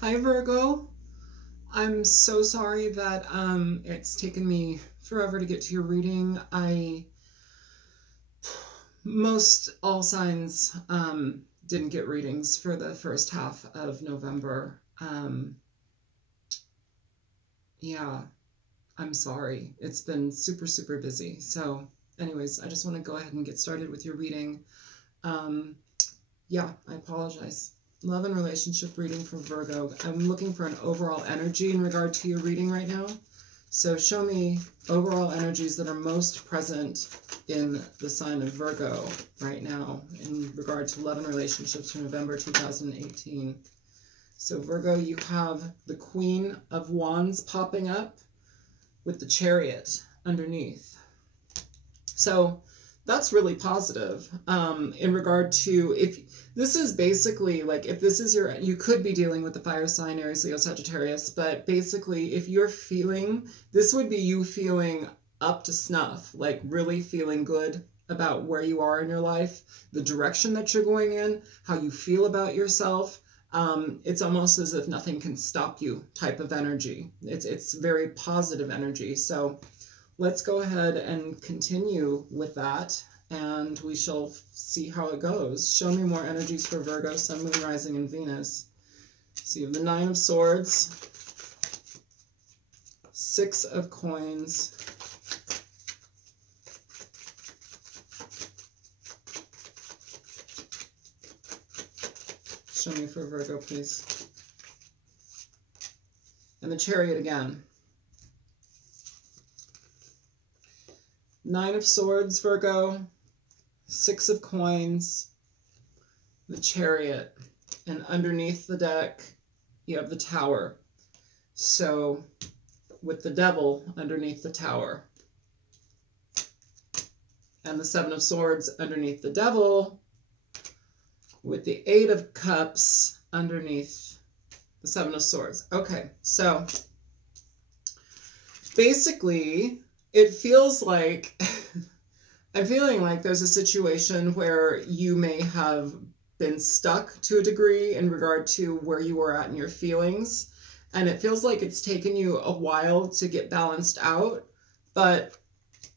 Hi Virgo. I'm so sorry that it's taken me forever to get to your reading. Most all signs didn't get readings for the first half of November. Yeah, I'm sorry. It's been super busy. So anyways, I just want to go ahead and get started with your reading. Um, yeah, I apologize. Love and relationship reading for Virgo. I'm looking for an overall energy in regard to your reading right now. So show me overall energies that are most present in the sign of Virgo right now in regard to love and relationships for November 2018. So Virgo, you have the Queen of Wands popping up with the Chariot underneath. So that's really positive in regard to, if this is basically like, if this is your, you could be dealing with the fire sign, Aries, Leo, Sagittarius, but basically if you're feeling, this would be you feeling up to snuff, like really feeling good about where you are in your life, the direction that you're going in, how you feel about yourself. It's almost as if nothing can stop you type of energy. It's very positive energy. So let's go ahead and continue with that, and we shall see how it goes. Show me more energies for Virgo, Sun, Moon, Rising, and Venus. So you have the Nine of Swords, Six of Coins, show me for Virgo, please, and the Chariot again. Nine of Swords, Virgo, Six of Coins, the Chariot, and underneath the deck, you have the Tower. So, with the Devil underneath the Tower. And the Seven of Swords underneath the Devil, with the Eight of Cups underneath the Seven of Swords. Okay, so, basically, it feels like, I'm feeling like there's a situation where you may have been stuck to a degree in regard to where you were at in your feelings. And it feels like it's taken you a while to get balanced out. But,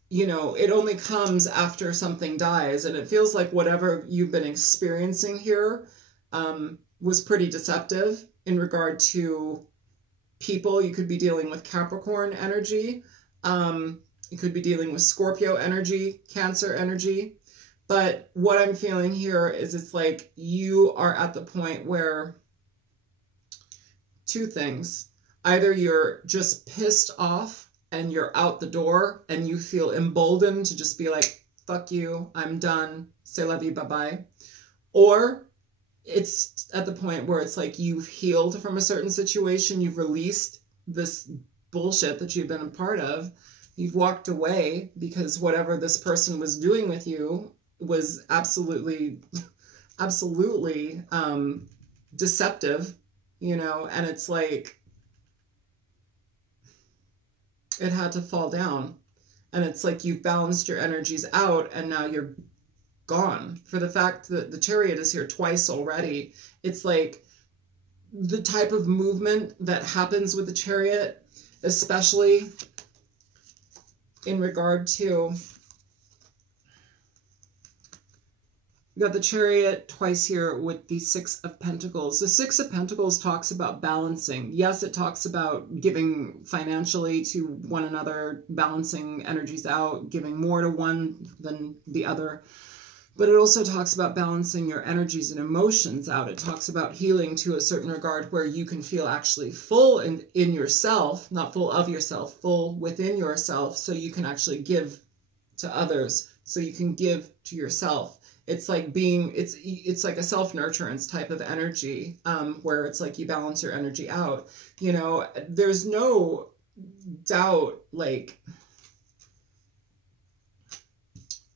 you know, it only comes after something dies. And it feels like whatever you've been experiencing here was pretty deceptive in regard to people. You could be dealing with Capricorn energy. You could be dealing with Scorpio energy, Cancer energy. But what I'm feeling here is it's like you are at the point where two things. Either you're just pissed off and you're out the door and you feel emboldened to just be like, fuck you, I'm done, c'est la vie, bye-bye. Or it's at the point where it's like you've healed from a certain situation, you've released this bullshit that you've been a part of. You've walked away because whatever this person was doing with you was absolutely deceptive, you know, and it's like it had to fall down. And it's like you've balanced your energies out and now you're gone. For the fact that the Chariot is here twice already, it's like the type of movement that happens with the Chariot, especially in regard to, we got the Chariot twice here with the Six of Pentacles. The Six of Pentacles talks about balancing. Yes, it talks about giving financially to one another, balancing energies out, giving more to one than the other. But it also talks about balancing your energies and emotions out. It talks about healing to a certain regard where you can feel actually full in yourself, not full of yourself, full within yourself, so you can actually give to others, so you can give to yourself. It's like being, it's like a self-nurturance type of energy, where it's like you balance your energy out. You know, there's no doubt, like,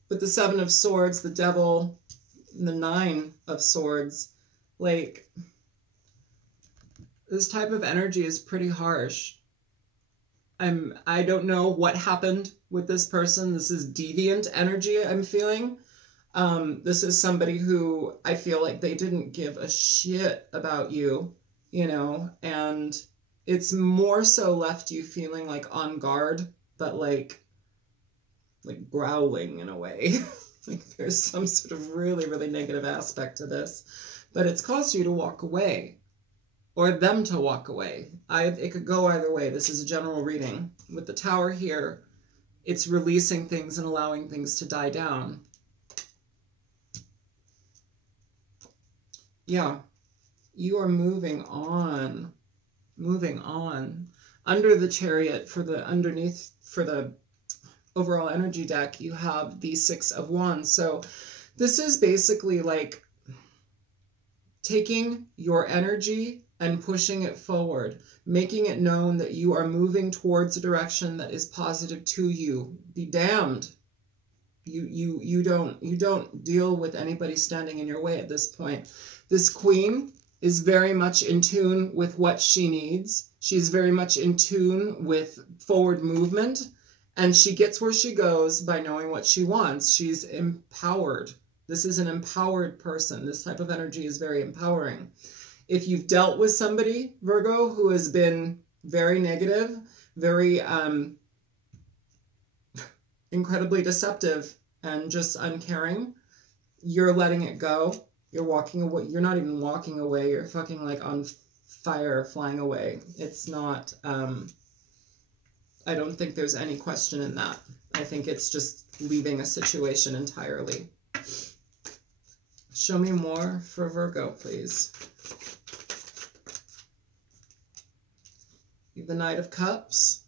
with the Seven of Swords, the Devil, and the Nine of Swords, like, this type of energy is pretty harsh. I don't know what happened with this person. This is deviant energy I'm feeling. This is somebody who I feel like they didn't give a shit about you. you know, and it's more so left you feeling like on guard, but like growling in a way. Like there's some sort of really, really negative aspect to this, but it's caused you to walk away or them to walk away. It could go either way. This is a general reading. With the Tower here, it's releasing things and allowing things to die down. Yeah, you are moving on. Moving on. Under the Chariot, for the overall energy deck, you have the Six of Wands. So this is basically like taking your energy and pushing it forward, making it known that you are moving towards a direction that is positive to you. Be damned. You don't deal with anybody standing in your way at this point. This Queen is very much in tune with what she needs. She's very much in tune with forward movement, and she gets where she goes by knowing what she wants. She's empowered. This is an empowered person. This type of energy is very empowering. If you've dealt with somebody, Virgo, who has been very negative, very incredibly deceptive and just uncaring, you're letting it go. You're walking away. You're not even walking away. You're fucking like on fire, flying away. It's not, I don't think there's any question in that. I think it's just leaving a situation entirely. Show me more for Virgo, please. The Knight of Cups.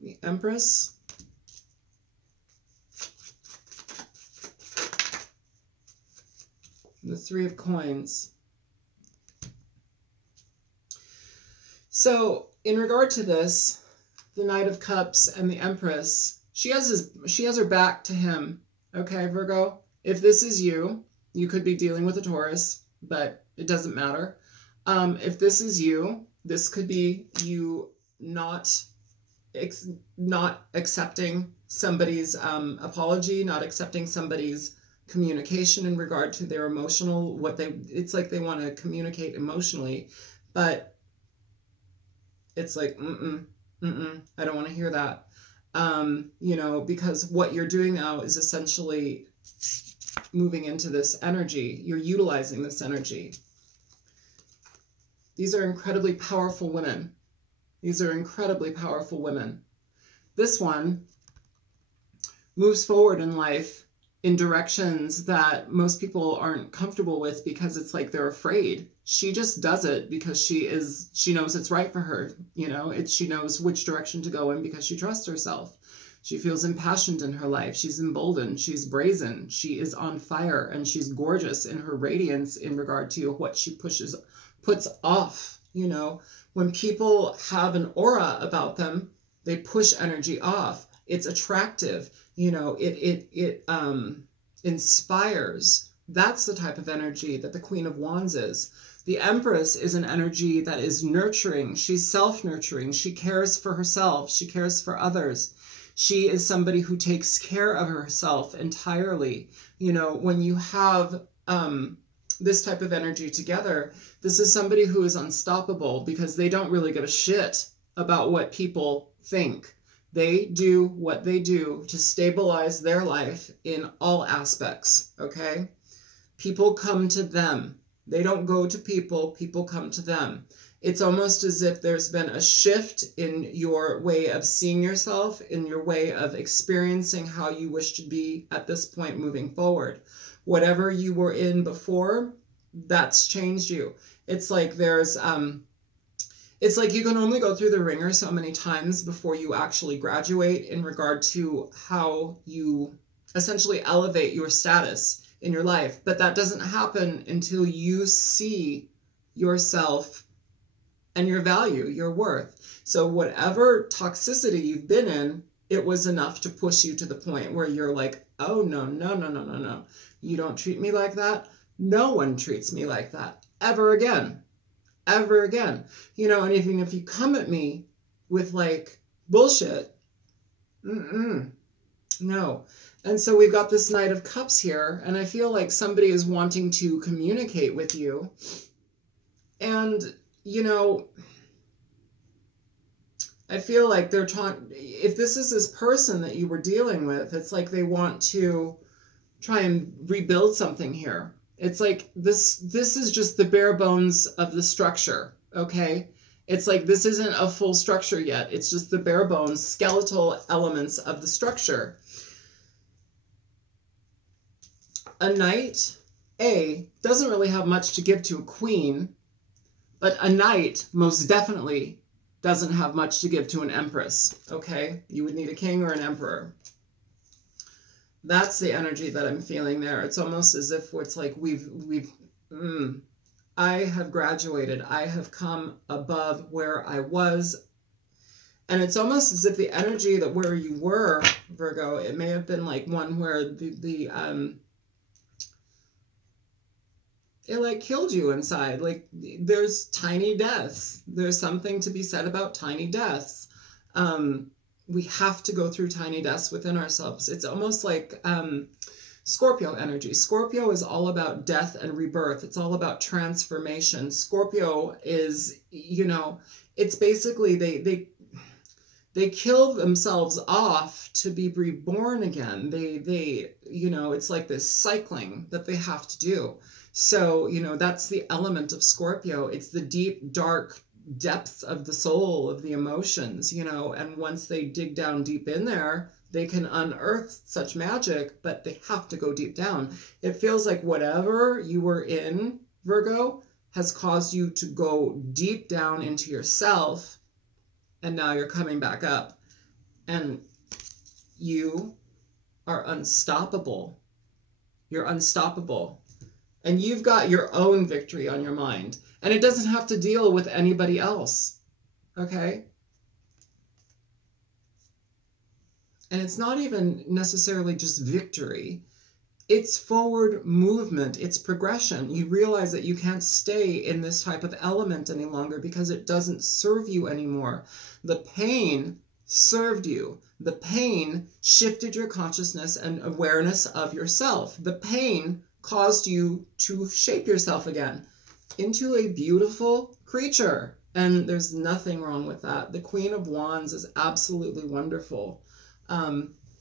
The Empress. And the Three of Coins. So, in regard to this, the Knight of Cups and the Empress, she has her back to him. Okay, Virgo? If this is you, you could be dealing with a Taurus, but it doesn't matter. If this is you, this could be you not accepting somebody's apology, not accepting somebody's communication in regard to their emotional, it's like they want to communicate emotionally, but it's like, I don't want to hear that. You know, because what you're doing now is essentially moving into this energy. You're utilizing this energy. These are incredibly powerful women. These are incredibly powerful women. This one moves forward in life in directions that most people aren't comfortable with because it's like they're afraid. She just does it because she knows it's right for her. You know, she knows which direction to go in because she trusts herself. She feels impassioned in her life. She's emboldened. She's brazen. She is on fire, and she's gorgeous in her radiance in regard to what she puts off. You know, when people have an aura about them, they push energy off. It's attractive. You know, it inspires. That's the type of energy that the Queen of Wands is. The Empress is an energy that is nurturing. She's self-nurturing. She cares for herself. She cares for others. She is somebody who takes care of herself entirely. You know, when you have this type of energy together, this is somebody who is unstoppable because they don't really give a shit about what people think. They do what they do to stabilize their life in all aspects, okay? People come to them. They don't go to people. People come to them. It's almost as if there's been a shift in your way of seeing yourself, in your way of experiencing how you wish to be at this point moving forward. Whatever you were in before, that's changed you. It's like it's like you can only go through the ringer so many times before you actually graduate in regard to how you essentially elevate your status in your life. But that doesn't happen until you see yourself and your value, your worth. So whatever toxicity you've been in, it was enough to push you to the point where you're like, oh, no. You don't treat me like that. No one treats me like that ever again. Ever again. You know, and even if you come at me with like bullshit, no. And so we've got this Knight of Cups here, and I feel like somebody is wanting to communicate with you. And, you know, I feel like they're trying, if this is this person that you were dealing with, it's like they want to try and rebuild something here. It's like this is just the bare bones of the structure, okay? It's like this isn't a full structure yet. It's just the bare bones, skeletal elements of the structure. A knight, doesn't really have much to give to a queen, but a knight most definitely doesn't have much to give to an empress, okay? You would need a king or an emperor. That's the energy that I'm feeling there. It's almost as if it's like I have graduated. I have come above where I was. And it's almost as if the energy that where you were, Virgo, it may have been like one where it like killed you inside. Like there's tiny deaths. There's something to be said about tiny deaths. We have to go through tiny deaths within ourselves. It's almost like Scorpio energy. Scorpio is all about death and rebirth. It's all about transformation. Scorpio is, you know, it's basically they kill themselves off to be reborn again. They you know, it's like this cycling that they have to do. So, you know, that's the element of Scorpio. It's the deep, dark depths of the soul, of the emotions, you know, and once they dig down deep in there, they can unearth such magic, but they have to go deep down. It feels like whatever you were in, Virgo, has caused you to go deep down into yourself, and now you're coming back up, and you are unstoppable. You're unstoppable. And you've got your own victory on your mind. And it doesn't have to deal with anybody else. Okay? And it's not even necessarily just victory. It's forward movement. It's progression. You realize that you can't stay in this type of element any longer because it doesn't serve you anymore. The pain served you. The pain shifted your consciousness and awareness of yourself. The pain caused you to shape yourself again into a beautiful creature. And there's nothing wrong with that. The Queen of Wands is absolutely wonderful.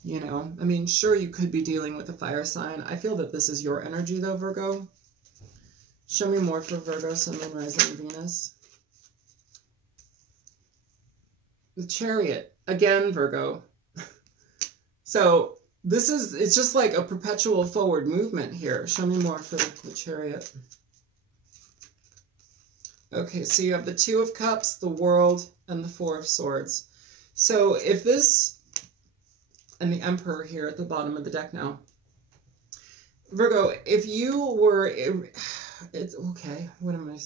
You know, I mean, sure, you could be dealing with a fire sign. I feel that this is your energy though, Virgo. Show me more for Virgo, Sun, Moon, Rising, Venus. The Chariot, again, Virgo. So this is, it's just like a perpetual forward movement here. Show me more for the Chariot. Okay, so you have the Two of Cups, the World, and the Four of Swords. So if this, and the Emperor here at the bottom of the deck now. Virgo, if you were, it's okay, what am I,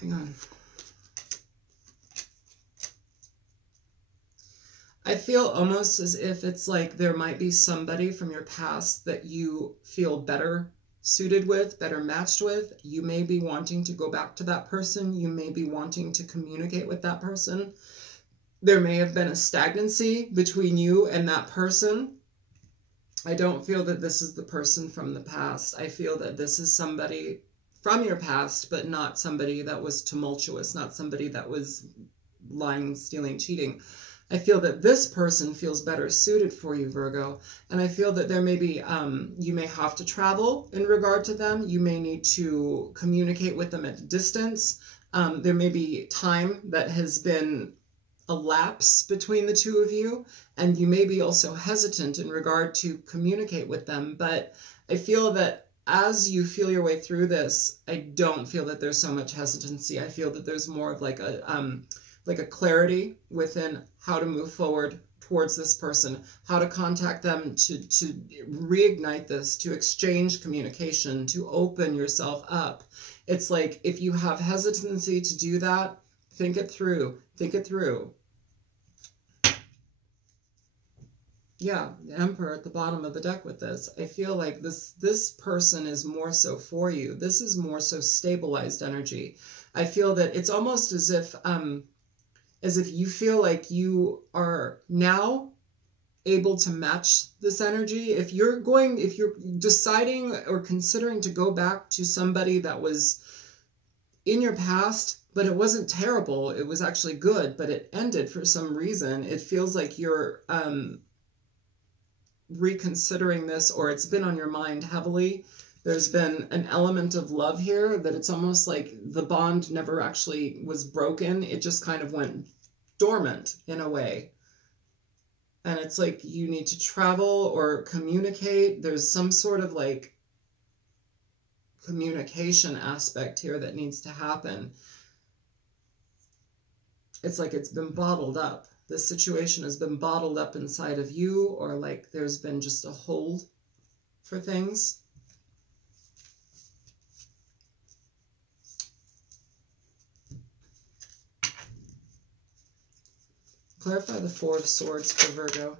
hang on. I feel almost as if it's like there might be somebody from your past that you feel better suited with, better matched with. You may be wanting to go back to that person. You may be wanting to communicate with that person. There may have been a stagnancy between you and that person. I don't feel that this is the person from the past. I feel that this is somebody from your past, but not somebody that was tumultuous, not somebody that was lying, stealing, cheating. I feel that this person feels better suited for you, Virgo. And I feel that there may be, you may have to travel in regard to them. You may need to communicate with them at a distance. There may be time that has been a lapse between the two of you. And you may be also hesitant in regard to communicate with them. But I feel that as you feel your way through this, I don't feel that there's so much hesitancy. I feel that there's more of like a clarity within how to move forward towards this person, how to contact them to reignite this, to exchange communication, to open yourself up. It's like if you have hesitancy to do that, think it through. Think it through. Yeah, the Emperor at the bottom of the deck with this. I feel like this person is more so for you. This is more so stabilized energy. I feel that it's almost as if as if you feel like you are now able to match this energy. If you're deciding or considering to go back to somebody that was in your past, but it wasn't terrible, it was actually good, but it ended for some reason, it feels like you're reconsidering this, or it's been on your mind heavily. There's been an element of love here that it's almost like the bond never actually was broken. It just kind of went dormant in a way. And it's like you need to travel or communicate. There's some sort of like communication aspect here that needs to happen. It's like it's been bottled up. This situation has been bottled up inside of you, or like there's been just a hold for things. Clarify the Four of Swords for Virgo.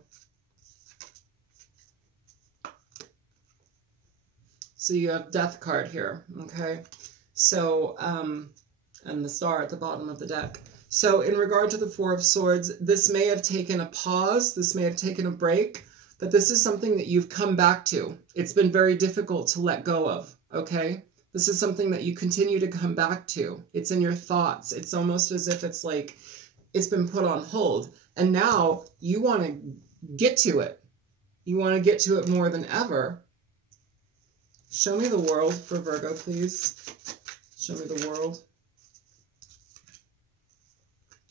So you have Death card here, okay? So, and the Star at the bottom of the deck. So in regard to the Four of Swords, this may have taken a pause, this may have taken a break, but this is something that you've come back to. It's been very difficult to let go of, okay? This is something that you continue to come back to. It's in your thoughts. It's almost as if it's like it's been put on hold. And now you want to get to it. You want to get to it more than ever. Show me the world for Virgo, please. Show me the world.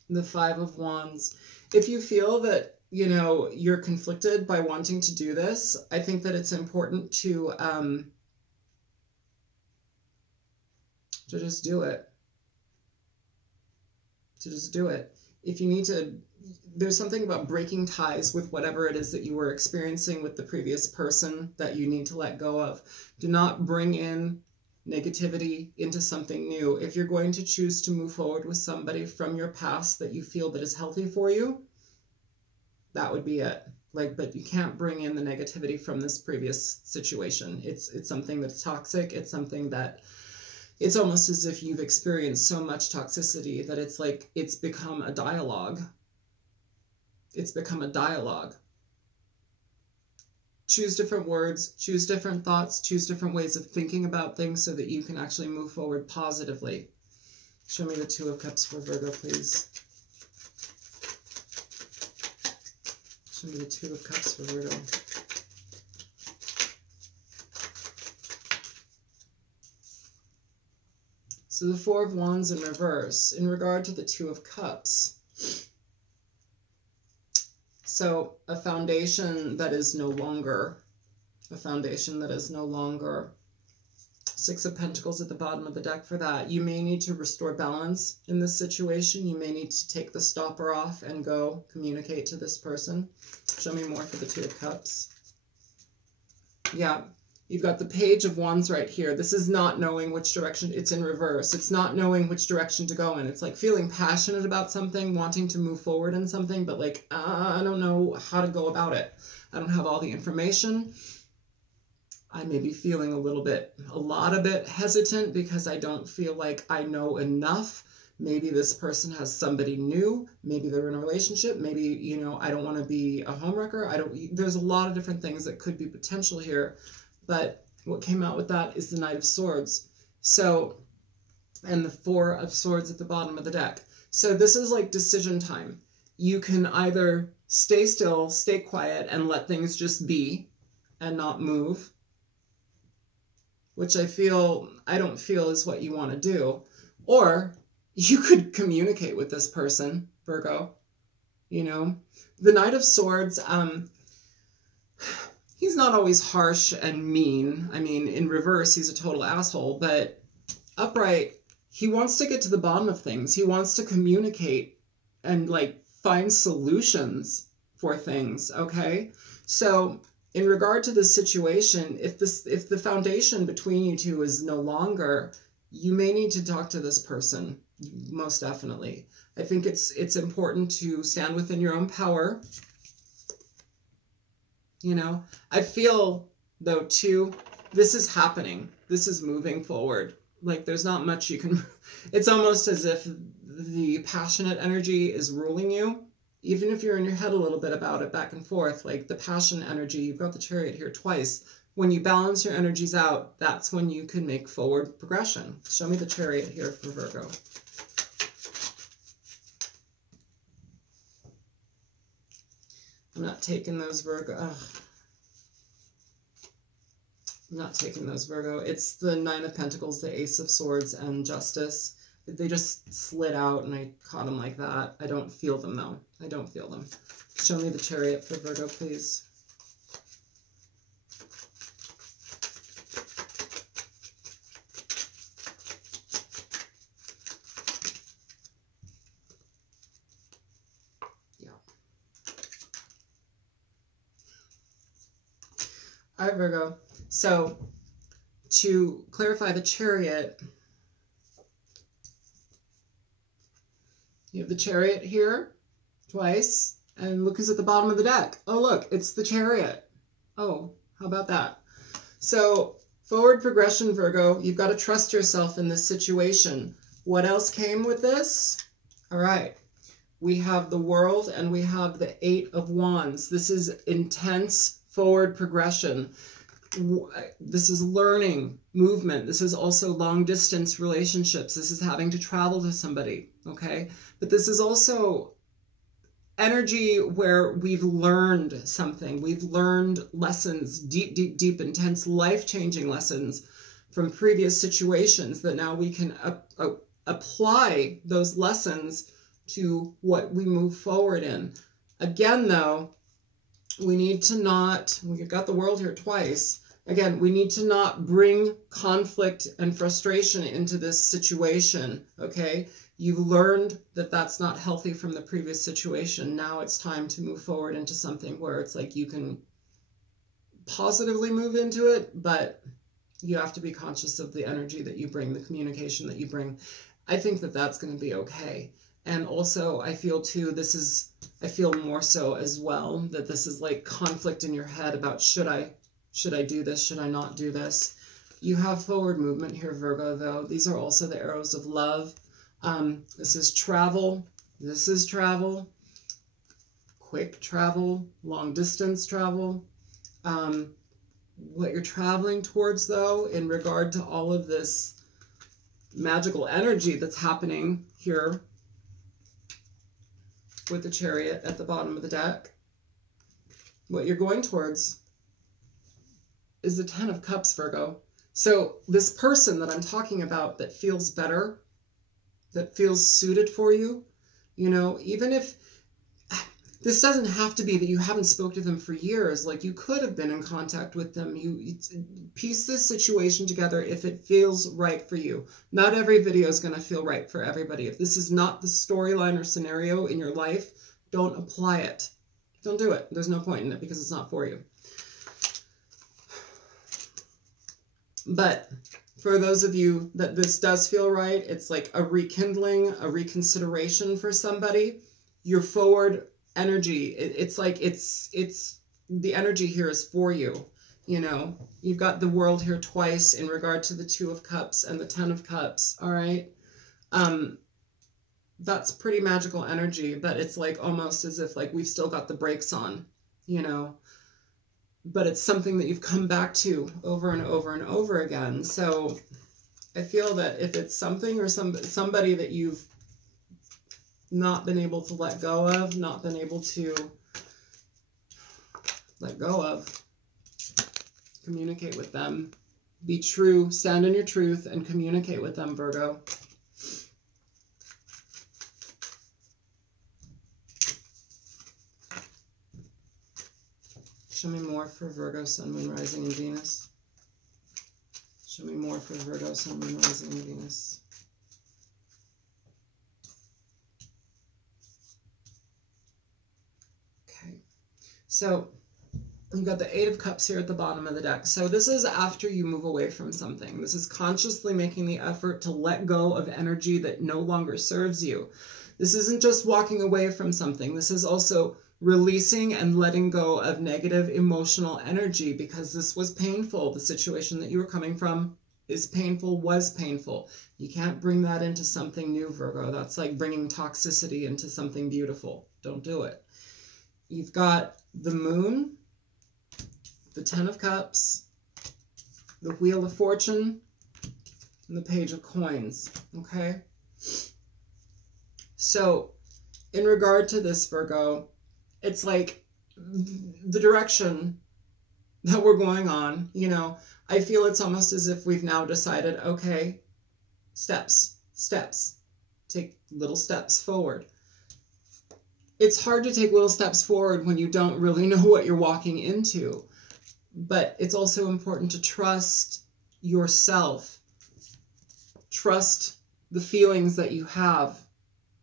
The Five of Wands. If you feel that, you know, you're conflicted by wanting to do this, I think that it's important to just do it. To just do it. If you need to, there's something about breaking ties with whatever it is that you were experiencing with the previous person that you need to let go of. Do not bring in negativity into something new. If you're going to choose to move forward with somebody from your past that you feel that is healthy for you, that would be it. Like, but you can't bring in the negativity from this previous situation. It's something that's toxic. It's something that it's almost as if you've experienced so much toxicity that it's like it's become a dialogue. It's become a dialogue. Choose different words, choose different thoughts, choose different ways of thinking about things so that you can actually move forward positively. Show me the Two of Cups for Virgo, please. Show me the Two of Cups for Virgo. So the Four of Wands in reverse, in regard to the Two of Cups. So a foundation that is no longer, Six of Pentacles at the bottom of the deck for that. You may need to restore balance in this situation. You may need to take the stopper off and go communicate to this person. Show me more for the Two of Cups. Yeah. You've got the Page of Wands right here. This is not knowing which direction. It's in reverse. It's not knowing which direction to go in. It's like feeling passionate about something, wanting to move forward in something, but like, I don't know how to go about it. I don't have all the information. I may be feeling a lot of bit hesitant because I don't feel like I know enough. Maybe this person has somebody new. Maybe they're in a relationship. Maybe, you know, I don't want to be a homewrecker. There's a lot of different things that could be potential here. But what came out with that is the Knight of Swords. So, and the Four of Swords at the bottom of the deck. So this is like decision time. You can either stay still, stay quiet, and let things just be and not move, which I don't feel is what you want to do. Or you could communicate with this person, Virgo. You know, the Knight of Swords, he's not always harsh and mean. I mean, in reverse, he's a total asshole, but upright, he wants to get to the bottom of things. He wants to communicate and like find solutions for things, okay? So in regard to this situation, if the foundation between you two is no longer, you may need to talk to this person, most definitely. I think it's important to stand within your own power. You know, I feel, though, too, this is happening. This is moving forward. Like, there's not much you can... It's almost as if the passionate energy is ruling you, even if you're in your head a little bit about it back and forth, like the passion energy, you've got the Chariot here twice. When you balance your energies out, that's when you can make forward progression. Show me the Chariot here for Virgo. I'm not taking those, Virgo. Ugh. I'm not taking those, Virgo. It's the Nine of Pentacles, the Ace of Swords, and Justice. They just slid out and I caught them like that. I don't feel them though. I don't feel them. Show me the Chariot for Virgo, please. Yeah. All right, Virgo. So to clarify the Chariot, you have the Chariot here twice, and look who's at the bottom of the deck. Oh, look, it's the Chariot. Oh, how about that? So forward progression, Virgo, you've got to trust yourself in this situation. What else came with this? All right, we have the World and we have the Eight of Wands. This is intense forward progression. This is learning, movement. This is also long distance relationships. This is having to travel to somebody, okay? But this is also energy where we've learned something. We've learned lessons, deep, deep, deep, intense, life-changing lessons from previous situations that now we can apply those lessons to what we move forward in. Again, though, we need to not, we got the World here twice. Again, we need to not bring conflict and frustration into this situation, okay? You've learned that that's not healthy from the previous situation. Now it's time to move forward into something where it's like you can positively move into it, but you have to be conscious of the energy that you bring, the communication that you bring. I think that that's going to be okay. And also, I feel too, I feel more so as well, that this is like conflict in your head about should I do this? Should I not do this? You have forward movement here, Virgo, though. These are also the arrows of love. This is travel. This is travel. Quick travel, long distance travel. What you're traveling towards, though, in regard to all of this magical energy that's happening here with the Chariot at the bottom of the deck, what you're going towards is the Ten of Cups, Virgo. So this person that I'm talking about that feels better, that feels suited for you, you know, even if this doesn't have to be that you haven't spoke to them for years, like you could have been in contact with them. You piece this situation together if it feels right for you. Not every video is going to feel right for everybody. If this is not the storyline or scenario in your life, don't apply it. Don't do it. There's no point in it because it's not for you. But for those of you that this does feel right, it's like a rekindling, a reconsideration for somebody. Your forward energy, it's like it's the energy here is for you. You know, you've got the World here twice in regard to the Two of Cups and the Ten of Cups. All right. That's pretty magical energy, but it's like almost as if like we've still got the brakes on, you know, but it's something that you've come back to over and over and over again. So I feel that if it's something or somebody that you've not been able to let go of, not been able to let go of, communicate with them, be true, stand in your truth and communicate with them, Virgo. Show me more for Virgo, Sun, Moon, Rising, and Venus. Show me more for Virgo, Sun, Moon, Rising, and Venus. Okay. So you've got the Eight of Cups here at the bottom of the deck. So this is after you move away from something. This is consciously making the effort to let go of energy that no longer serves you. This isn't just walking away from something. This is also releasing and letting go of negative emotional energy because this was painful, the situation that you were coming from. is painful was painful. You can't bring that into something new, Virgo. That's like bringing toxicity into something beautiful. Don't do it. You've got the Moon, the Ten of Cups, the Wheel of Fortune, and the Page of Coins, okay? So, in regard to this, Virgo, it's like the direction that we're going on, you know, I feel it's almost as if we've now decided, okay, steps, take little steps forward. It's hard to take little steps forward when you don't really know what you're walking into, but it's also important to trust yourself, trust the feelings that you have,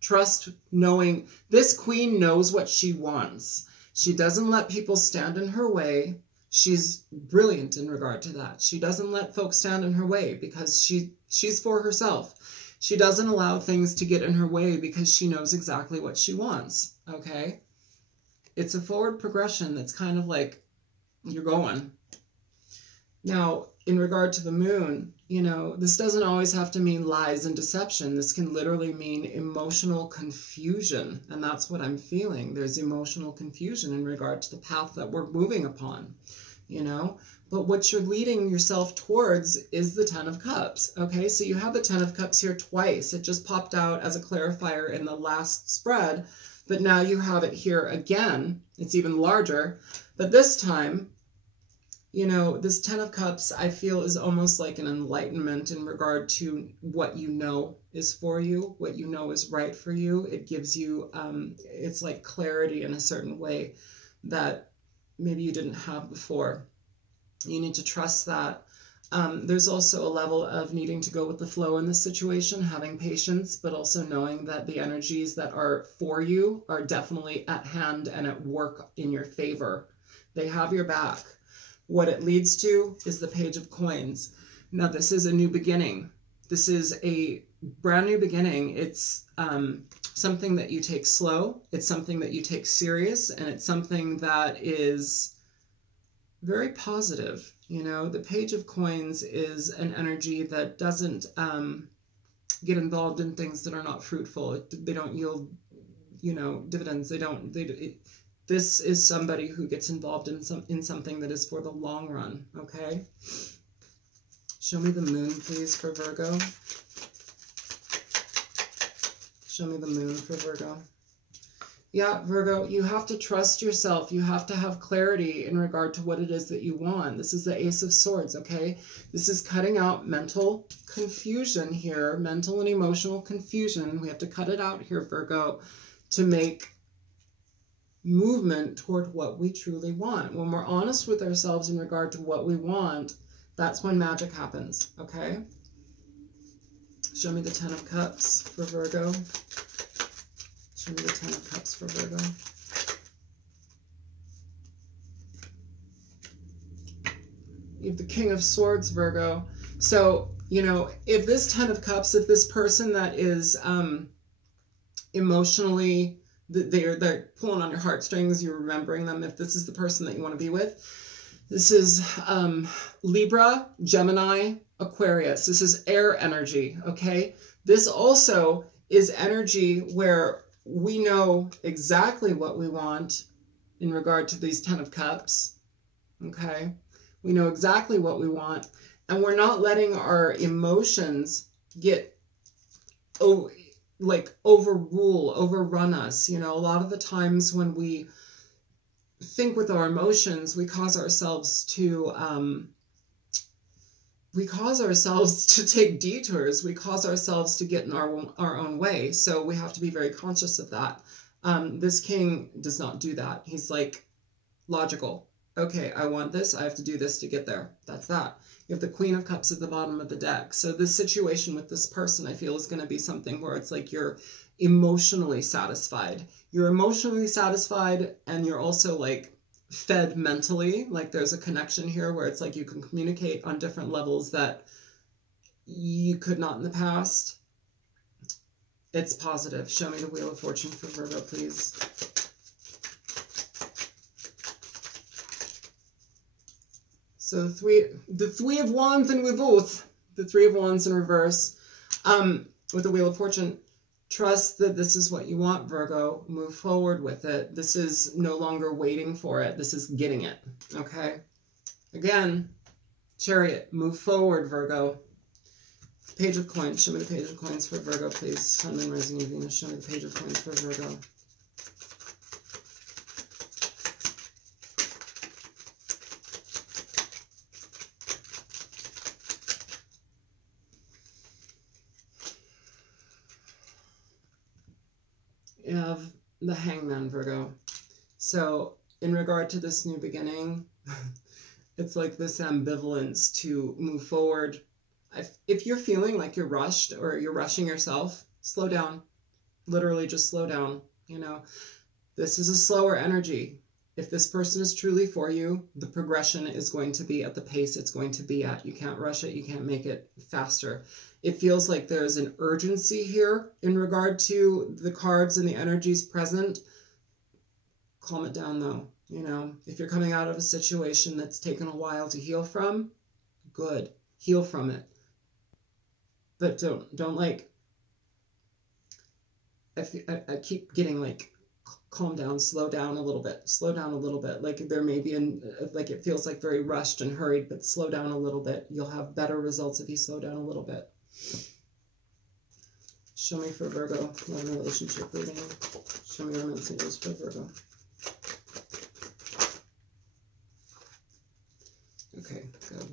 trust knowing this queen knows what she wants. She doesn't let people stand in her way. She's brilliant in regard to that. She doesn't let folks stand in her way because she's for herself. She doesn't allow things to get in her way because she knows exactly what she wants, okay? It's a forward progression that's kind of like you're going. Now, in regard to the Moon, you know, this doesn't always have to mean lies and deception. This can literally mean emotional confusion, and that's what I'm feeling. There's emotional confusion in regard to the path that we're moving upon, you know? But what you're leading yourself towards is the Ten of Cups, okay? So you have the Ten of Cups here twice. It just popped out as a clarifier in the last spread, but now you have it here again. It's even larger, but this time, you know, this Ten of Cups, I feel, is almost like an enlightenment in regard to what you know is for you, what you know is right for you. It gives you, it's like clarity in a certain way that maybe you didn't have before. You need to trust that. There's also a level of needing to go with the flow in this situation, having patience, but also knowing that the energies that are for you are definitely at hand and at work in your favor. They have your back. What it leads to is the Page of Coins. Now, this is a new beginning. This is a brand new beginning. It's something that you take slow. It's something that you take serious, and it's something that is very positive. You know, the Page of Coins is an energy that doesn't get involved in things that are not fruitful. They don't yield, you know, dividends. This is somebody who gets involved in something that is for the long run, okay? Show me the Moon, please, for Virgo. Show me the Moon for Virgo. Yeah, Virgo, you have to trust yourself. You have to have clarity in regard to what it is that you want. This is the Ace of Swords, okay? This is cutting out mental confusion here, mental and emotional confusion. We have to cut it out here, Virgo, to make movement toward what we truly want. When we're honest with ourselves in regard to what we want, that's when magic happens, okay? Show me the Ten of Cups for Virgo. Show me the Ten of Cups for Virgo. You have the King of Swords, Virgo. So, you know, if this Ten of Cups, if this person that is emotionally, they're pulling on your heartstrings, you're remembering them, if this is the person that you want to be with, this is Libra, Gemini, Aquarius. This is air energy, okay? This also is energy where we know exactly what we want in regard to these Ten of Cups, okay? We know exactly what we want, and we're not letting our emotions get, overrun us. You know, a lot of the times when we think with our emotions, we cause ourselves to take detours. We cause ourselves to get in our own way. So we have to be very conscious of that. This king does not do that. He's like logical. Okay, I want this. I have to do this to get there. That's that. You have the Queen of Cups at the bottom of the deck. So this situation with this person, I feel, is going to be something where it's like you're emotionally satisfied. You're emotionally satisfied, and you're also like fed mentally. Like there's a connection here where it's like you can communicate on different levels that you could not in the past. It's positive. Show me the Wheel of Fortune for Virgo, please. So the three of Wands in reverse. The Three of Wands in reverse. With the Wheel of Fortune, trust that this is what you want, Virgo. Move forward with it. This is no longer waiting for it. This is getting it, okay? Again, Chariot, move forward, Virgo. Page of Coins. Show me the Page of Coins for Virgo, please. Sun, Moon, Rising, and Venus. Show me the Page of Coins for Virgo. You have the Hangman, Virgo. So in regard to this new beginning, it's like this ambivalence to move forward. If you're feeling like you're rushed or you're rushing yourself, slow down. Literally just slow down. You know, this is a slower energy. If this person is truly for you, the progression is going to be at the pace it's going to be at. You can't rush it. You can't make it faster. It feels like there's an urgency here in regard to the cards and the energies present. Calm it down though. You know, if you're coming out of a situation that's taken a while to heal from, good. Heal from it. But don't like, I keep getting like, calm down, slow down a little bit, slow down a little bit. Like there may be like it feels like very rushed and hurried, but slow down a little bit. You'll have better results if you slow down a little bit. Show me for Virgo, love and relationship reading. Show me romance angels for Virgo. Okay, good.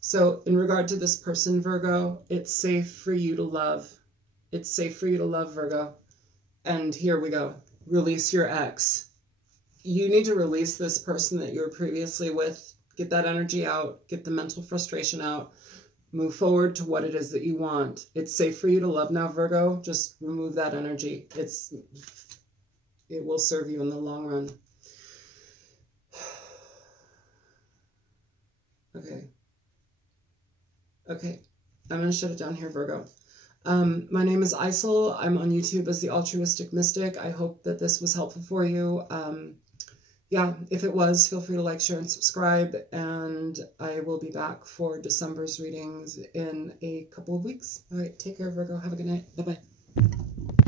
So in regard to this person, Virgo, it's safe for you to love. It's safe for you to love, Virgo. And here we go. Release your ex. You need to release this person that you were previously with. Get that energy out. Get the mental frustration out. Move forward to what it is that you want. It's safe for you to love now, Virgo. Just remove that energy. It will serve you in the long run. Okay. Okay. I'm going to shut it down here, Virgo. My name is Isel. I'm on YouTube as the Altruistic Mystic. I hope that this was helpful for you. Yeah, if it was, feel free to like, share, and subscribe. And I will be back for December's readings in a couple of weeks. All right, take care, Virgo. Have a good night. Bye-bye.